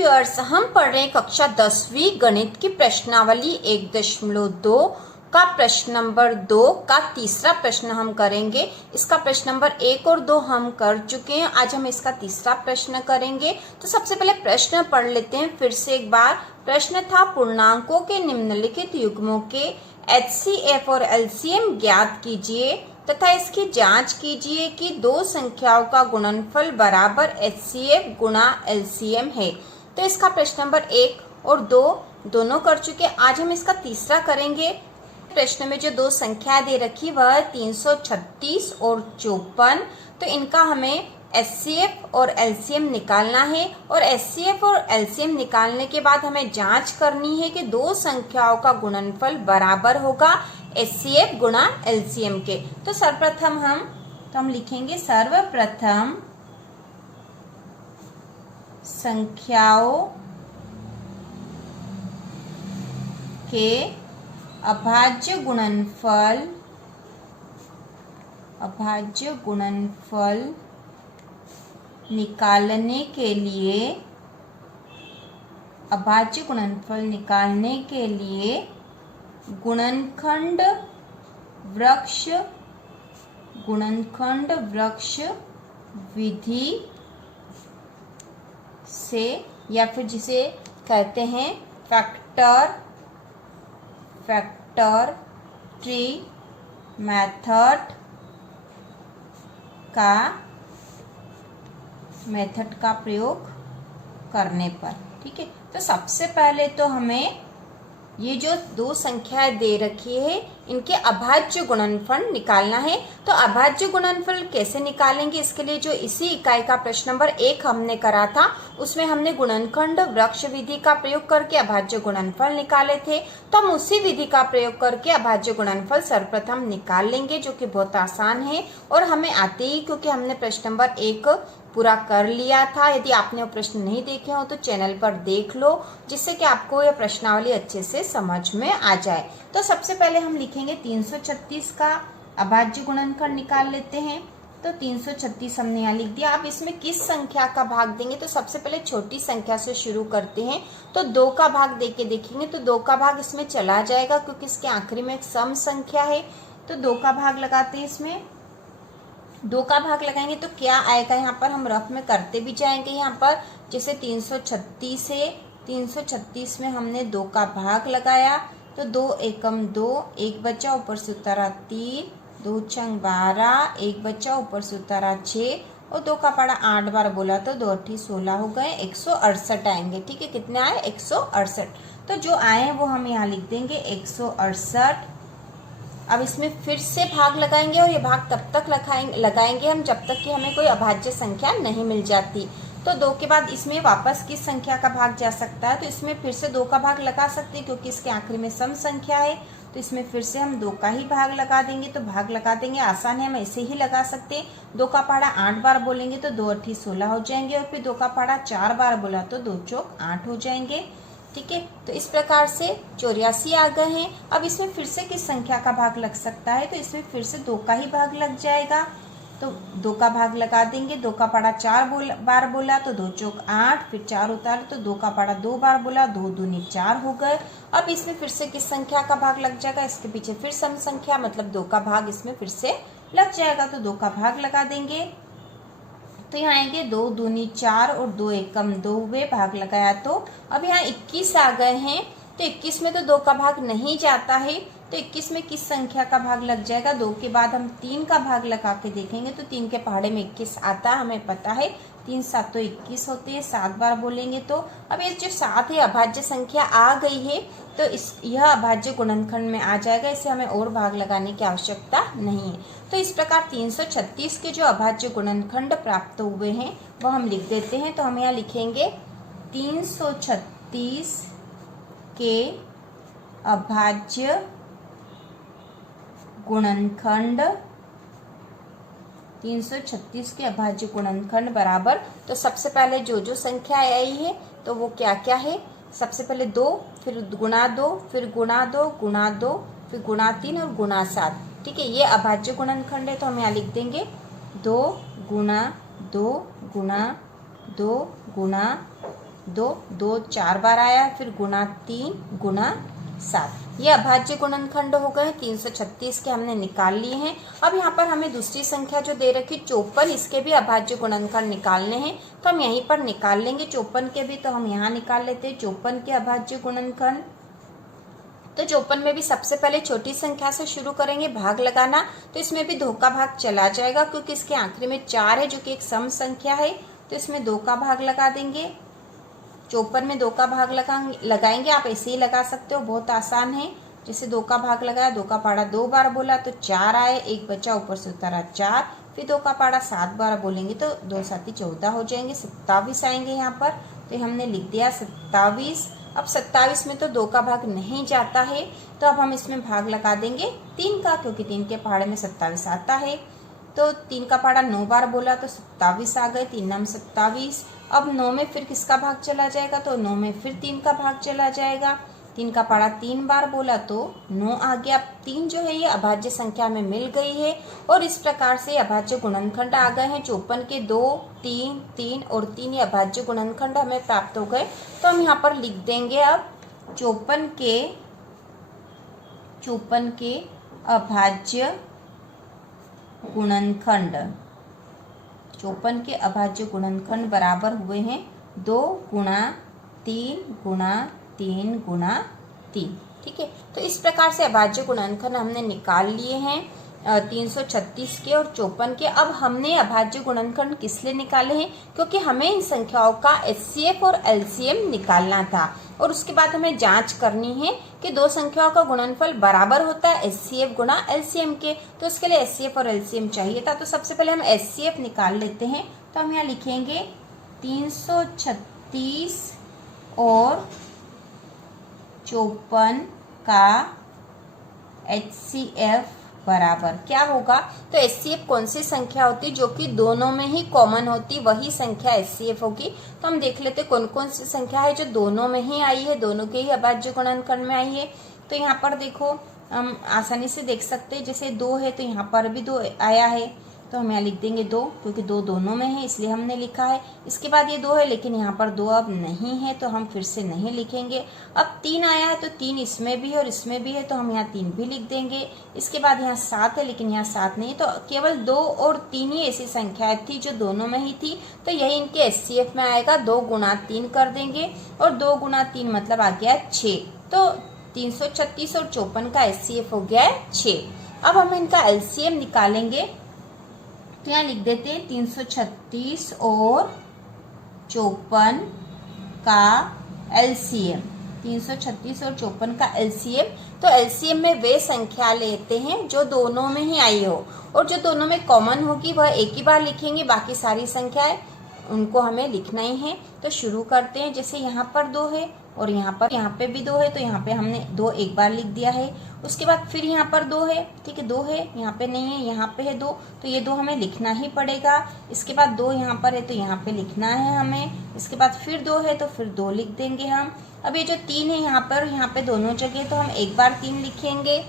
Viewers, हम पढ़ रहे हैं कक्षा 10वीं गणित की प्रश्नावली 1.2 का प्रश्न नंबर 2 का तीसरा प्रश्न हम करेंगे। इसका प्रश्न नंबर 1 और 2 हम कर चुके हैं। आज हम इसका तीसरा प्रश्न करेंगे। तो सबसे पहले प्रश्न पढ़ लेते हैं फिर से एक बार। प्रश्न था, पूर्णांकों के निम्नलिखित युग्मों के HCF और LCM ज्ञात कीजिए तथा इसकी जांच कीजिए कि दो संख्याओं का गुणनफल बराबर HCF गुणा LCM है। तो इसका प्रश्न नंबर 1 और 2 दोनों कर चुके। आज हम इसका तीसरा करेंगे। प्रश्न में जो दो संख्या दे रखी वह 336 और 54। तो इनका हमें HCF और LCM निकालना है और HCF और LCM निकालने के बाद हमें जांच करनी है कि दो संख्याओं का गुणनफल बराबर होगा HCF गुणा LCM के। तो सर्वप्रथम हम लिखेंगे, सर्वप्रथम संख्याओं के अभाज्य गुणनफल निकालने के लिए गुणनखंड वृक्ष विधि से, या फिर जिसे कहते हैं फैक्टर ट्री मेथड का प्रयोग करने पर। ठीक है, तो सबसे पहले तो हमें ये जो दो संख्याएं दे रखी है इनके अभाज्य गुणनफल निकालना है। तो अभाज्य गुणनफल कैसे निकालेंगे, इसके लिए जो इसी इकाई का प्रश्न नंबर 1 हमने करा था उसमें हमने गुणनखंड वृक्ष विधि का प्रयोग करके अभाज्य गुणनफल निकाले थे। तो हम उसी विधि का प्रयोग करके अभाज्य गुणनफल सर्वप्रथम निकाल लेंगे, जो कि बहुत आसान है और हमें आते ही, क्योंकि हमने प्रश्न नंबर 1 पूरा कर लिया था। यदि आपने वो प्रश्न नहीं देखे हो तो चैनल पर देख लो, जिससे कि आपको यह प्रश्नावली अच्छे से समझ में आ जाए। तो सबसे पहले हम लिखेंगे 336 का अभाज्य गुणनखंड निकाल लेते हैं। तो 336 हमने यहाँ लिख दिया। अब इसमें किस संख्या का भाग देंगे, तो सबसे पहले छोटी संख्या से शुरू करते हैं। तो 2 का भाग देके देखेंगे तो 2 का भाग इसमें चला जाएगा, क्योंकि इसके आखिरी में एक सम संख्या है। तो 2 का भाग लगाते हैं। इसमें 2 का भाग लगाएंगे तो क्या आएगा, यहाँ पर हम रफ में करते भी जाएंगे। यहाँ पर जैसे 336 है, 336 में हमने 2 का भाग लगाया तो 2 एकम 2, 1 बचा, ऊपर से उतारा 3, 2 छंग 12, 1 बचा, ऊपर से उतारा 6 और 2 का पड़ा 8 बार बोला तो 2 8 16 हो गए, 168 आएंगे। ठीक है, कितने आए, 168। तो जो आए वो हम यहाँ लिख देंगे 168। अब इसमें फिर से भाग लगाएंगे और ये भाग तब तक लगाएंगे हम जब तक कि हमें कोई अभाज्य संख्या नहीं मिल जाती। तो 2 के बाद इसमें वापस किस संख्या का भाग जा सकता है, तो इसमें फिर से 2 का भाग लगा सकते हैं, क्योंकि इसके आखिरी में सम संख्या है। तो इसमें फिर से हम 2 का ही भाग लगा देंगे। तो भाग लगा देंगे, आसान है, हम ऐसे ही लगा सकते हैं। 2 का पहाड़ा 8 बार बोलेंगे तो 2 8 16 हो जाएंगे और फिर 2 का पहाड़ा 4 बार बोला तो 2 चौक 8 हो जाएंगे। ठीक है, तो इस प्रकार से 84 आ गए हैं। अब इसमें फिर से किस संख्या का भाग लग सकता है, तो इसमें फिर से 2 का ही भाग लग जाएगा। तो 2 का भाग लगा देंगे। 2 का पड़ा 4 बार बोला तो 2 चौक 8, फिर 4 उतार तो 2 का पड़ा 2 बार बोला, 2 दूनी 4 हो गए। अब इसमें फिर से किस संख्या का भाग लग जाएगा, इसके पीछे फिर सम संख्या, मतलब 2 का भाग इसमें फिर से लग जाएगा। तो 2 का भाग लगा देंगे तो यहाँ आएंगे 2 दूनी 4 और 2 एकम 2 हुए, भाग लगाया तो अब यहाँ 21 आ गए हैं। तो 21 में तो 2 का भाग नहीं जाता है, तो 21 में किस संख्या का भाग लग जाएगा, 2 के बाद हम 3 का भाग लगा के देखेंगे तो 3 के पहाड़े में 21 आता, हमें पता है 3 7 तो 21 होते हैं, 7 बार बोलेंगे। तो अब ये जो 7 है अभाज्य संख्या आ गई है, तो यह अभाज्य गुणनखंड में आ जाएगा, इसे हमें और भाग लगाने की आवश्यकता नहीं है। तो इस प्रकार 336 के जो अभाज्य गुणनखंड प्राप्त हुए हैं वो हम लिख देते हैं। तो हम यहाँ लिखेंगे 336 के अभाज्य गुणनखंड, 336 के अभाज्य गुणनखंड बराबर। तो सबसे पहले जो संख्या आई है तो वो क्या क्या है, सबसे पहले 2, फिर गुणा 2, फिर गुणा 2, गुणा 2, फिर गुणा 3 और गुणा 7। ठीक है, ये अभाज्य गुणनखंड है। तो हम यहाँ लिख देंगे 2 गुणा 2 गुणा 2 गुणा 2, 2 4 बार आया, फिर गुणा 3 गुणा 7। ये अभाज्य गुणनखंड हो गए। 336 के हमने निकाल लिए हैं। अब यहाँ पर हमें दूसरी संख्या जो दे रखी 54, इसके भी अभाज्य गुणनखंड निकालने हैं, तो हम यहीं पर निकाल लेंगे 54 के भी। तो हम यहाँ निकाल लेते हैं 54 के अभाज्य गुणनखंड। तो 54 में भी सबसे पहले छोटी संख्या से शुरू करेंगे भाग लगाना, तो इसमें भी 2 का भाग चला जाएगा क्योंकि इसके आखिरी में 4 है जो कि एक सम संख्या है, तो इसमें 2 का भाग लगा देंगे। 54 में 2 का भाग लगाएंगे, आप ऐसे ही लगा सकते हो, बहुत आसान है। जैसे 2 का भाग लगाया, 2 का पाड़ा 2 बार बोला तो 4 आए, एक बचा ऊपर से उतारा 4, फिर 2 का पाड़ा 7 बार बोलेंगे तो 2 7 14 हो जाएंगे, 27 आएंगे यहाँ पर। तो हमने लिख दिया 27। अब 27 में तो 2 का भाग नहीं जाता है, तो अब हम इसमें भाग लगा देंगे 3 का, क्योंकि 3 के पहाड़े में 27 आता है। तो 3 का पहाड़ा 9 बार बोला तो 27 आ गए, 3 नाम 27। अब 9 में फिर किसका भाग चला जाएगा, तो 9 में फिर 3 का भाग चला जाएगा। 3 का पहाड़ा 3 बार बोला तो 9 आ गया। 3 जो है ये अभाज्य संख्या में मिल गई है, और इस प्रकार से अभाज्य गुणनखंड आ गए हैं। 54 के 2, 3, 3 और 3 ये अभाज्य गुणनखंड हमें प्राप्त हो गए। तो हम यहाँ पर लिख देंगे अब 54 के अभाज्य गुणनखंड। 54 के अभाज्य गुणनखंड बराबर हुए हैं 2 गुणा 3 गुणा 3 गुणा 3। ठीक है, तो इस प्रकार से अभाज्य गुणनखंड हमने निकाल लिए हैं 336 के और 54 के। अब हमने अभाज्य गुणनखंड किस लिए निकाले हैं, क्योंकि हमें इन संख्याओं का एचसीएफ और एलसीएम निकालना था, और उसके बाद हमें जांच करनी है कि 2 संख्याओं का गुणनफल बराबर होता है एचसीएफ गुणा एलसीएम के। तो इसके लिए एचसीएफ और एलसीएम चाहिए था, तो सबसे पहले हम एचसीएफ निकाल लेते हैं। तो हम यहाँ लिखेंगे 336 और 54 का एचसीएफ बराबर क्या होगा। तो एचसीएफ कौन सी संख्या होती जो कि दोनों में ही कॉमन होती, वही संख्या एचसीएफ होगी। तो हम देख लेते कौन कौन सी संख्या है जो दोनों में ही आई है, दोनों के ही अभाज्य गुणनखंड में आई है। तो यहाँ पर देखो हम आसानी से देख सकते हैं, जैसे 2 है तो यहाँ पर भी 2 आया है, तो हम यहाँ लिख देंगे 2, क्योंकि 2 दोनों में है इसलिए हमने लिखा है। इसके बाद ये 2 है, लेकिन यहाँ पर 2 अब नहीं है तो हम फिर से नहीं लिखेंगे। अब 3 आया है तो 3 इसमें भी है और इसमें भी है, तो हम यहाँ 3 भी लिख देंगे। इसके बाद यहाँ 7 है, लेकिन यहाँ 7 नहीं, तो केवल 2 और 3 ही ऐसी संख्याएं थी जो दोनों में ही थी, तो यही इनके एचसीएफ में आएगा। 2 गुणा 3 कर देंगे, और 2 गुणा 3 मतलब आ गया 6। तो 336 और 54 का एचसीएफ हो गया है 6। अब हम इनका एलसीएम निकालेंगे, तो यहाँ लिख देते हैं 336 और 54 का एलसीएम। 336 और 54 का एलसीएम, तो एलसीएम में वे संख्या लेते हैं जो दोनों में ही आई हो, और जो दोनों में कॉमन होगी वह एक ही बार लिखेंगे, बाकी सारी संख्याएं उनको हमें लिखना ही है। तो शुरू करते हैं। जैसे यहाँ पर 2 है और यहाँ पे भी 2 है, तो यहाँ पे हमने 2 एक बार लिख दिया है। उसके बाद फिर यहाँ पर 2 है, ठीक है, 2 है, यहाँ पे नहीं है, यहाँ पे है 2, तो ये 2 हमें लिखना ही पड़ेगा। इसके बाद 2 यहाँ पर है तो यहाँ पे लिखना है हमें। इसके बाद फिर 2 है तो फिर 2 लिख देंगे हम। अब ये जो 3 है यहाँ पे दोनों जगह, तो हम एक बार 3 लिखेंगे।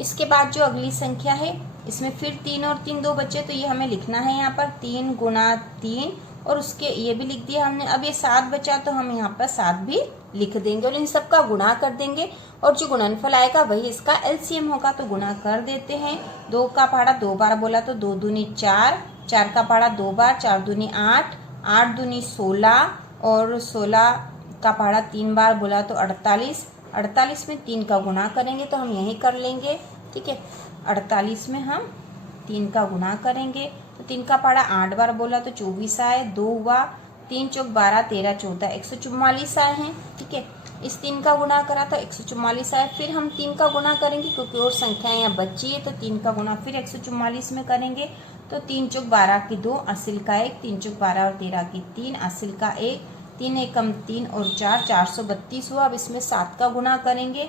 इसके बाद जो अगली संख्या है इसमें फिर 3 और 3 2 बचे, तो ये हमें लिखना है यहाँ पर 3 गुणा 3, और उसके ये भी लिख दिया हमने। अब ये 7 बचा तो हम यहाँ पर 7 भी लिख देंगे और इन सब का गुणा कर देंगे, और जो गुणनफल आएगा वही इसका एलसीएम होगा। तो गुणा कर देते हैं। 2 का पहाड़ा 2 बार बोला तो 2 दूनी 4, 4 का पहाड़ा 2 बार, 4 दूनी 8, 8 दूनी 16, और 16 का पहाड़ा 3 बार बोला तो 48, 48 में 3 का गुणा करेंगे तो हम यही कर लेंगे, ठीक है। 48 में हम 3 का गुणा करेंगे, तो 3 का पहाड़ा 8 बार बोला तो 24 आए, 2 हुआ, 3 चौक 12, 13 14, 144 आए हैं, ठीक है। इस 3 का गुणा करा तो 144 आए। फिर हम 3 का गुणा करेंगे क्योंकि और संख्याएं यहाँ बची है, तो 3 का गुणा फिर 144 में करेंगे। तो 3 चौक 12 की 2, असिल का 1, 3 चौक 12 और 13 की 3, असिल का 1, 3 एकम 3 और 4, 432 हुआ। अब इसमें 7 का गुणा करेंगे,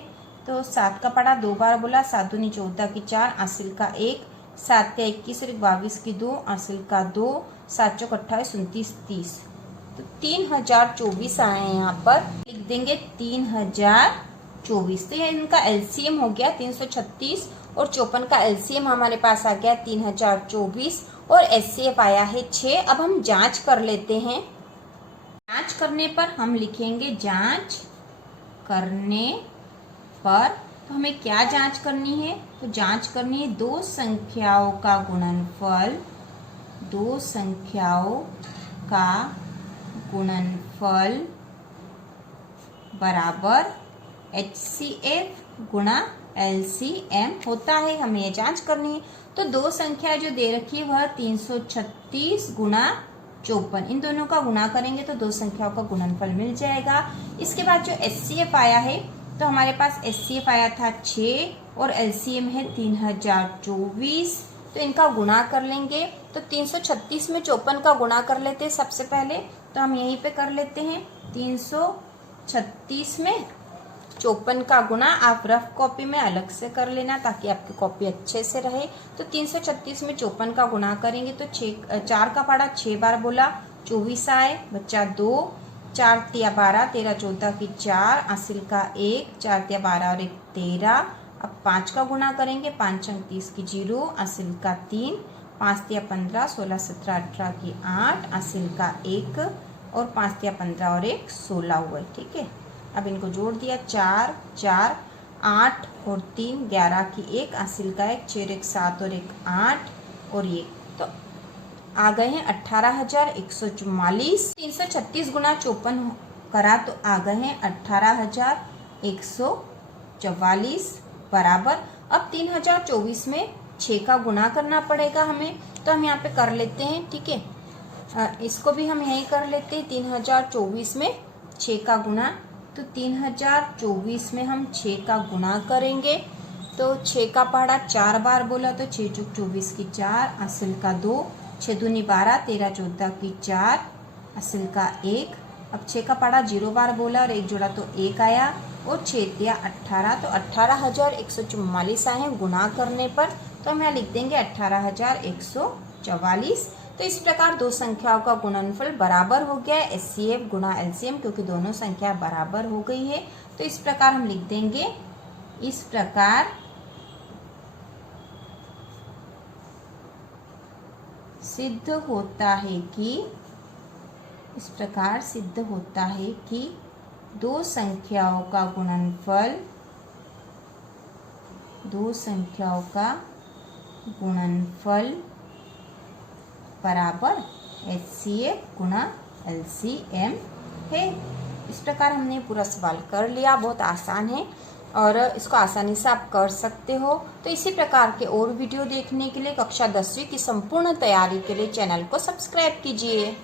तो 7 का पहाड़ा 2 बार बोला, 7 दूनी 14 की 4, असिल का 1, 7 का 21 और 22 की 2, असिल का 2, 7 चौक 28, 29, 30, तो 3024 आए हैं। यहाँ पर लिख देंगे 3024। तो ये इनका एलसीएम हो गया 336 और 54 का एलसीएम हमारे पास आ गया 3024, और एचसीएफ आया है 6। अब हम जांच कर लेते हैं। जांच करने पर हम लिखेंगे जांच करने पर। तो हमें क्या जांच करनी है? तो जांच करनी है दो संख्याओं का गुणनफल, दो संख्याओं का गुणनफल बराबर HCF गुणा LCM होता है। हमें ये जांच करनी है। तो दो संख्या जो दे रखी है वह 336 गुणा 54, इन दोनों का गुणा करेंगे तो दो संख्याओं का गुणनफल मिल जाएगा। इसके बाद जो HCF आया है, तो हमारे पास HCF आया था 6 और LCM है 3024। तो इनका गुणा कर लेंगे। तो 336 में 54 का गुणा कर लेते हैं सबसे पहले। तो हम यहीं पे कर लेते हैं 336 में 54 का गुणा। आप रफ कॉपी में अलग से कर लेना ताकि आपकी कॉपी अच्छे से रहे। तो 336 में 54 का गुणा करेंगे तो 4 का पाड़ा 6 बार बोला 24 आए, बच्चा 2, 4 तिया 12, 13 14 की 4, असिल का 1, 4 तिया 12 और 1 13। अब 5 का गुणा करेंगे, 5 अंक 30 की 0, असिल का 3, 5 तिया 15, 16 17 18 की 8, असिल का 1 और 5 तिया 15 और 1 16 हुए। ठीक है, अब इनको जोड़ दिया 4 4, 8 और 3 11 की 1, असिल का 1, 4 1 7 और 1 8 और ये तो आ गए हैं 18,144। 336 गुणा 54 करा तो आ गए हैं 18,144 बराबर। अब 3024 में 6 का गुणा करना पड़ेगा हमें। तो हम यहाँ पे कर लेते हैं। ठीक है, इसको भी हम यही कर लेते हैं। 3024 में 6 का गुणा, तो 3024 में हम 6 का गुणा करेंगे। तो 6 का पहाड़ा 4 बार बोला तो 6 चौक 24 की 4, असिल का 2, 6 दूनी 12, 13 14 की 4, असिल का 1। अब 6 का पहाड़ा 0 बार बोला और 1 जोड़ा तो 1 आया और 6 तिया 18। तो 18,144 आए हैं गुणा करने पर। तो हम यहाँ लिख देंगे 18,144। तो इस प्रकार दो संख्याओं का गुणनफल बराबर हो गया है HCF गुणा LCM, क्योंकि दोनों संख्या बराबर हो गई है। तो इस प्रकार हम लिख देंगे, इस प्रकार सिद्ध होता है कि, इस प्रकार सिद्ध होता है कि दो संख्याओं का गुणनफल, दो संख्याओं का गुणनफल बराबर HCF गुणा LCM है। इस प्रकार हमने पूरा सवाल कर लिया। बहुत आसान है और इसको आसानी से आप कर सकते हो। तो इसी प्रकार के और वीडियो देखने के लिए कक्षा 10वीं की संपूर्ण तैयारी के लिए चैनल को सब्सक्राइब कीजिए।